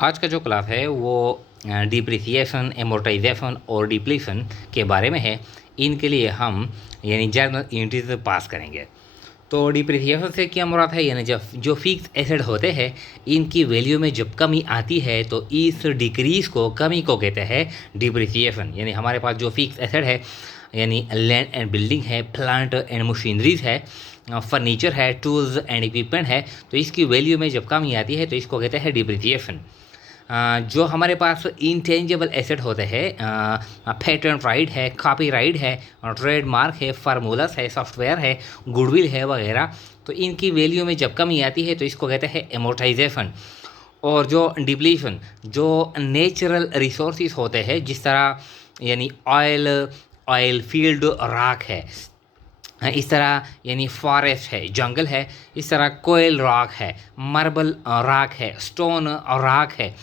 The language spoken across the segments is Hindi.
आज का जो क्लास है वो डिप्रिसिएशन, एमोर्टाइजेशन और डिप्लीशन के बारे में है। इनके लिए हम यानी जर्नल एंट्रीज पास करेंगे। तो डिप्रिसिएशन से क्या मुराद है, यानी जब जो फिक्स एसेट होते हैं इनकी वैल्यू में जब कमी आती है तो इस डिक्रीज को, कमी को कहते हैं डिप्रिसिएशन। यानी हमारे पास जो फिक्स एसेट है यानी लैंड एंड बिल्डिंग है, प्लांट एंड मशीनरीज है, फर्नीचर है, टूल्स एंड इक्विपमेंट है, तो इसकी वैल्यू में जब कमी आती है तो इसको कहते हैं डिप्रिसिएशन। जो हमारे पास इंटेंजिबल एसेट होते हैं, पेटेंट राइट है, कॉपीराइट है, ट्रेडमार्क है, फार्मूलास है, सॉफ्टवेयर है, गुडविल है वगैरह, तो इनकी वैल्यू में जब कमी आती है तो इसको कहते हैं एमोर्टाइजेशन। और जो डिप्लीशन, जो नेचुरल रिसोर्सेज होते हैं जिस तरह यानी ऑयल ऑयल फील्ड राख है, इस तरह यानी फॉरेस्ट है, जंगल है, इस तरह कोयल राख है, मार्बल राख है, स्टोन राख है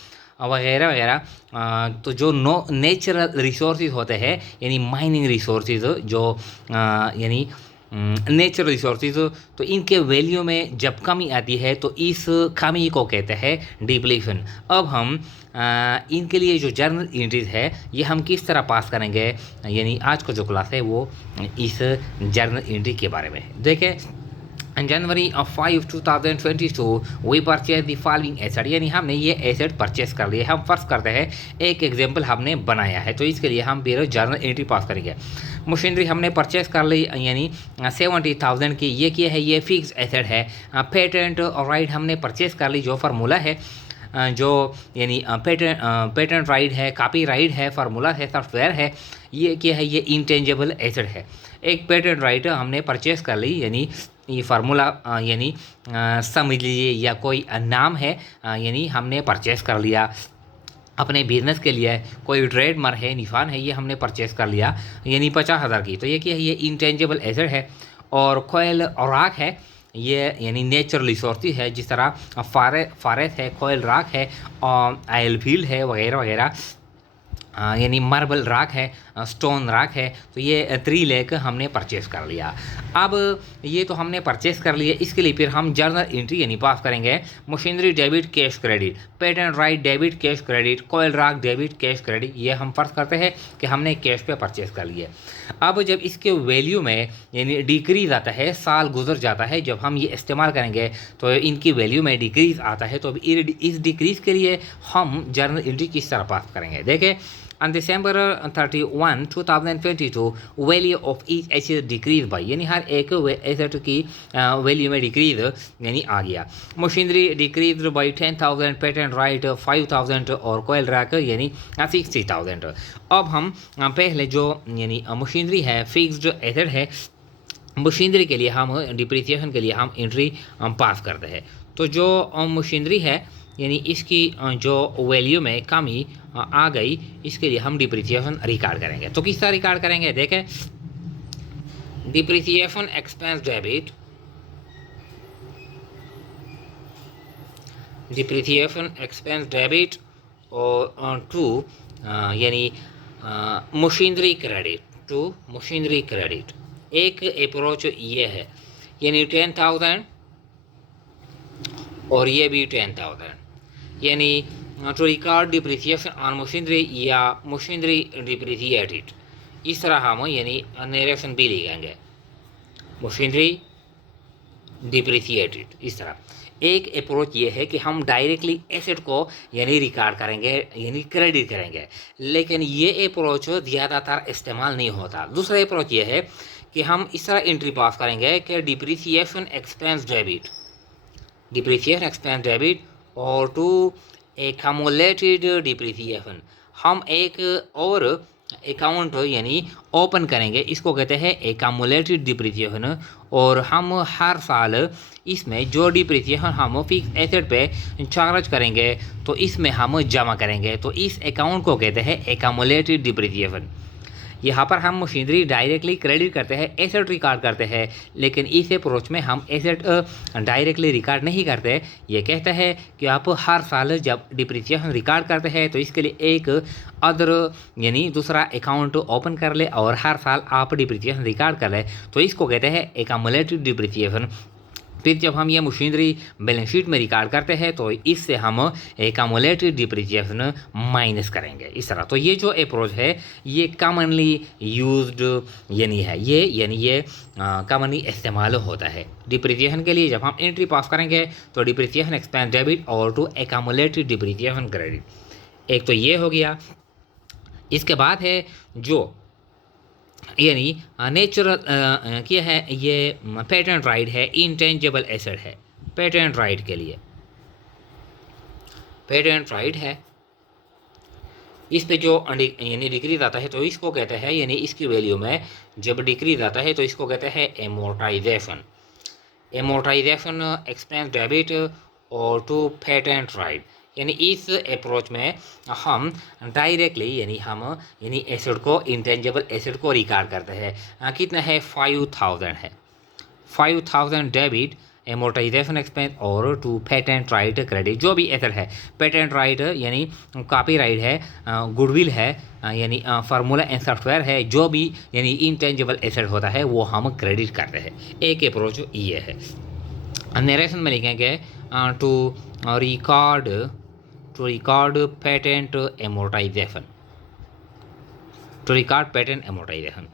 वगैरह वगैरह। तो जो नेचुरल रिसोर्सेज होते हैं यानी माइनिंग रिसोर्सेज, जो यानी नेचुरल रिसोर्सेज, तो इनके वैल्यू में जब कमी आती है तो इस कमी को कहते हैं डिप्लीशन। अब हम इनके लिए जो जर्नल एंट्रीज है ये हम किस तरह पास करेंगे, यानी आज का जो क्लास है वो इस जर्नल एंट्री के बारे में है। देखें, in January 5, 2022 we purchase the following asset, यानी हमने ये एसेट परचेस कर लिए। हम फर्स्ट करते हैं एक एग्जाम्पल हमने बनाया है, तो इसके लिए हम फिर जर्नल एंट्री पास करेंगे। मशीनरी हमने परचेस कर ली यानी 70,000 की, ये क्या है, ये फिक्स एसेट है। पेटेंट राइट हमने परचेस कर ली, जो फार्मूला है, जो यानी पेटेंट राइट है, कॉपी राइट है, फार्मूला है, सॉफ्टवेयर है, ये क्या है, ये इंटेंजिबल एसेट है। एक पेटेंट राइट हमने परचेस कर ली, यानी ये फार्मूला यानी समझ लीजिए या कोई नाम है, यानी हमने परचेस कर लिया अपने बिजनेस के लिए। कोई ट्रेडमार्क है, निशान है, ये हमने परचेस कर लिया यानी 50,000 की, तो ये क्या है, ये इंटेंजिबल एसेट है। और कोयल और राख है, ये यानी नेचुरल रिसोर्सेज है, जिस तरह फॉरेस्ट है, कोयल राख है, ऑयल फील्ड है वगैरह वगैरह, यानी मार्बल राख है, स्टोन राख है, तो ये 3 लाख हमने परचेस कर लिया। अब ये तो हमने परचेस कर लिया, इसके लिए फिर हम जर्नल एंट्री यानी पास करेंगे। Machinery debit cash credit, patent right debit cash credit, कोयल राख डेबिट कैश क्रेडिट, ये हम फर्ज करते हैं कि हमने कैश पे परचेस कर लिए। अब जब इसके वैल्यू में यानी डिक्रीज आता है, साल गुजर जाता है, जब हम ये इस्तेमाल करेंगे तो इनकी वैल्यू में डिक्रीज आता है, तो अब इस डिक्रीज के लिए हम जर्नल एंट्री किस तरह पास करेंगे। देखें, on December 31, 2022 value of each asset decrease by, यानी हर एक एसेट की वैल्यू में डिक्रीज यानी आ गया। Machinery decrease by 10,000, patent right 5,000 और कोयल रैक यानी 60,000। अब हम पहले जो यानी मशीनरी है, फिक्स्ड एसेट है, मशीनरी के लिए हम डिप्रिसिएशन के लिए हम एंट्री पास करते हैं। तो जो मशीनरी है यानी इसकी जो वैल्यू में कमी आ गई, इसके लिए हम डिप्रिसिएशन रिकॉर्ड करेंगे। तो किस तरह रिकॉर्ड करेंगे, देखें, depreciation expense debit, depreciation expense debit और टू यानी machinery credit, to machinery credit. एक अप्रोच ये है, यानी 10,000 और ये भी 10,000, यानी to record depreciation on machinery या मशीनरी डिप्रिसिएटेड। इस तरह हम यानी नरेशन भी लिखेंगे, मशीनरी डिप्रिसिएटेड। इस तरह एक अप्रोच ये है कि हम डायरेक्टली एसेट को यानी रिकॉर्ड करेंगे यानी क्रेडिट करेंगे, लेकिन ये अप्रोच ज़्यादातर इस्तेमाल नहीं होता। दूसरा अप्रोच ये है कि हम इस तरह एंट्री पास करेंगे कि depreciation expense debit, depreciation expense debit और टू एक्यूमुलेटेड डिप्रिसिएशन। हम एक और अकाउंट यानी ओपन करेंगे, इसको कहते हैं एक्यूमुलेटेड डिप्रिसिएशन, और हम हर साल इसमें जो डिप्रिसिएशन हम फिक्स एसेट पे चार्ज करेंगे तो इसमें हम जमा करेंगे, तो इस अकाउंट को कहते हैं एक्यूमुलेटेड डिप्रिसिएशन। यहाँ पर हम मशीनरी डायरेक्टली क्रेडिट करते हैं, एसेट रिकॉर्ड करते हैं, लेकिन इस अप्रोच में हम एसेट डायरेक्टली रिकॉर्ड नहीं करते। ये कहता है कि आप हर साल जब डिप्रिसिएशन रिकॉर्ड करते हैं तो इसके लिए एक अदर यानी दूसरा अकाउंट ओपन कर ले और हर साल आप डिप्रिसिएशन रिकॉर्ड कर ले, तो इसको कहते हैं एक्यूमुलेटेड डिप्रिसिएशन। फिर जब हम ये मशीनरी बैलेंस शीट में रिकॉर्ड करते हैं तो इससे हम एक्यूमुलेटेड डिप्रिसिएशन माइनस करेंगे इस तरह। तो ये जो अप्रोच है ये कॉमनली यूज्ड ये कॉमनली इस्तेमाल होता है डिप्रिसिएशन के लिए। जब हम एंट्री पास करेंगे तो डिप्रिसिएशन एक्सपेंस डेबिट और टू एक्यूमुलेटेड डिप्रिसिएशन क्रेडिट, एक तो ये हो गया। इसके बाद है जो यानी नेचुरल क्या है, ये पेटेंट राइट है, इंटेंजिबल एसेट है। पेटेंट राइट के लिए पेटेंट राइट है, इस पे जो यानी डिक्रीज आता है तो इसको कहते हैं, यानी इसकी वैल्यू में जब डिक्रीज आता है तो इसको कहते हैं एमोर्टाइजेशन। एमोर्टाइजेशन एक्सपेंस डेबिट और टू पेटेंट राइट, यानी इस अप्रोच में हम डायरेक्टली यानी एसेट को, इंटेंजिबल एसेट को रिकॉर्ड करते हैं। कितना है 5000 है, 5000 डेबिट एमोर्टाइजेशन एक्सपेंस और टू पेटेंट राइट क्रेडिट। जो भी एसेट है, पेटेंट राइट यानी कॉपी राइट है, गुडविल है, यानी फार्मूला एंड सॉफ्टवेयर है, जो भी यानी इंटेंजिबल एसेट होता है वो हम क्रेडिट करते हैं। एक अप्रोच ये है। नरेशन में लिखेंगे to record patent amortisation, to record patent amortisation.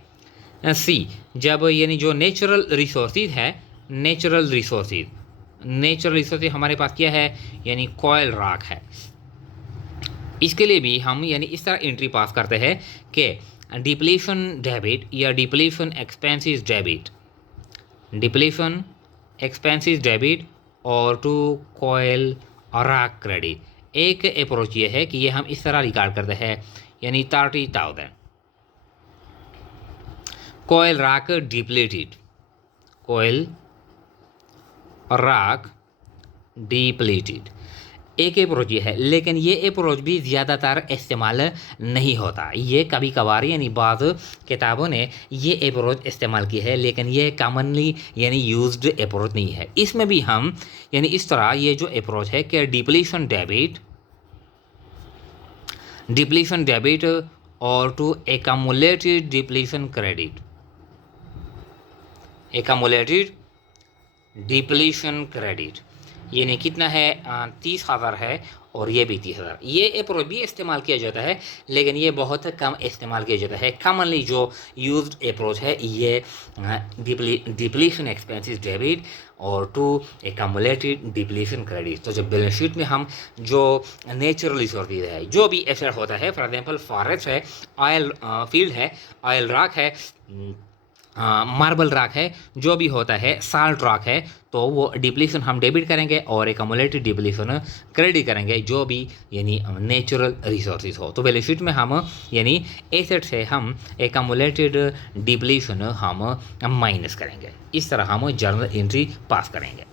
C, जब यानी जो नेचुरल रिसोर्सेज है, नेचुरल रिसोर्सेज हमारे पास क्या है, यानी कोयल राख है। इसके लिए भी हम यानी इस तरह एंट्री पास करते हैं कि डिप्लीशन डेबिट या depletion expenses debit, depletion expenses debit और टू कोयल राख क्रेडिट। एक अप्रोच ये है कि ये हम इस तरह रिकॉर्ड करते हैं, यानी 30,000 कोयल राख डिप्लीटेड, कोयल राख डिप्लीटेड। एक अप्रोच ये है, लेकिन ये अप्रोच भी ज़्यादातर इस्तेमाल नहीं होता। ये कभी कभार यानी बाज़ किताबों ने ये अप्रोच इस्तेमाल की है, लेकिन ये कॉमनली यानी यूज्ड अप्रोच नहीं है। इसमें भी हम यानी इस तरह ये जो अप्रोच है कि डिप्लीशन डेबिट और to accumulated depletion credit, accumulated depletion credit, यानी कितना है 30,000 है और ये भी 30,000। ये अप्रोच भी इस्तेमाल किया जाता है, लेकिन ये बहुत कम इस्तेमाल किया जाता है। कॉमनली जो यूज्ड अप्रोच है ये डिप्लीशन एक्सपेंसेस डेबिट और टू एक्यूमुलेटेड डिप्लीशन क्रेडिट। तो जब बैलेंस शीट में हम जो नेचुरल रिसोर्सेज है, जो भी एसेट होता है, फॉर एग्जांपल फॉरेस्ट है, ऑयल फील्ड है, ऑयल रॉक है, मार्बल रॉक है, जो भी होता है, साल्ट रॉक है, तो वो डिप्लीशन हम डेबिट करेंगे और एक्यूमुलेटेड डिप्लीशन क्रेडिट करेंगे, जो भी यानी नेचुरल रिसोर्सेज हो। तो बैलेंस शीट में हम यानी एसेट से हम एक्यूमुलेटेड डिप्लीशन हम माइनस करेंगे। इस तरह हम जर्नल एंट्री पास करेंगे।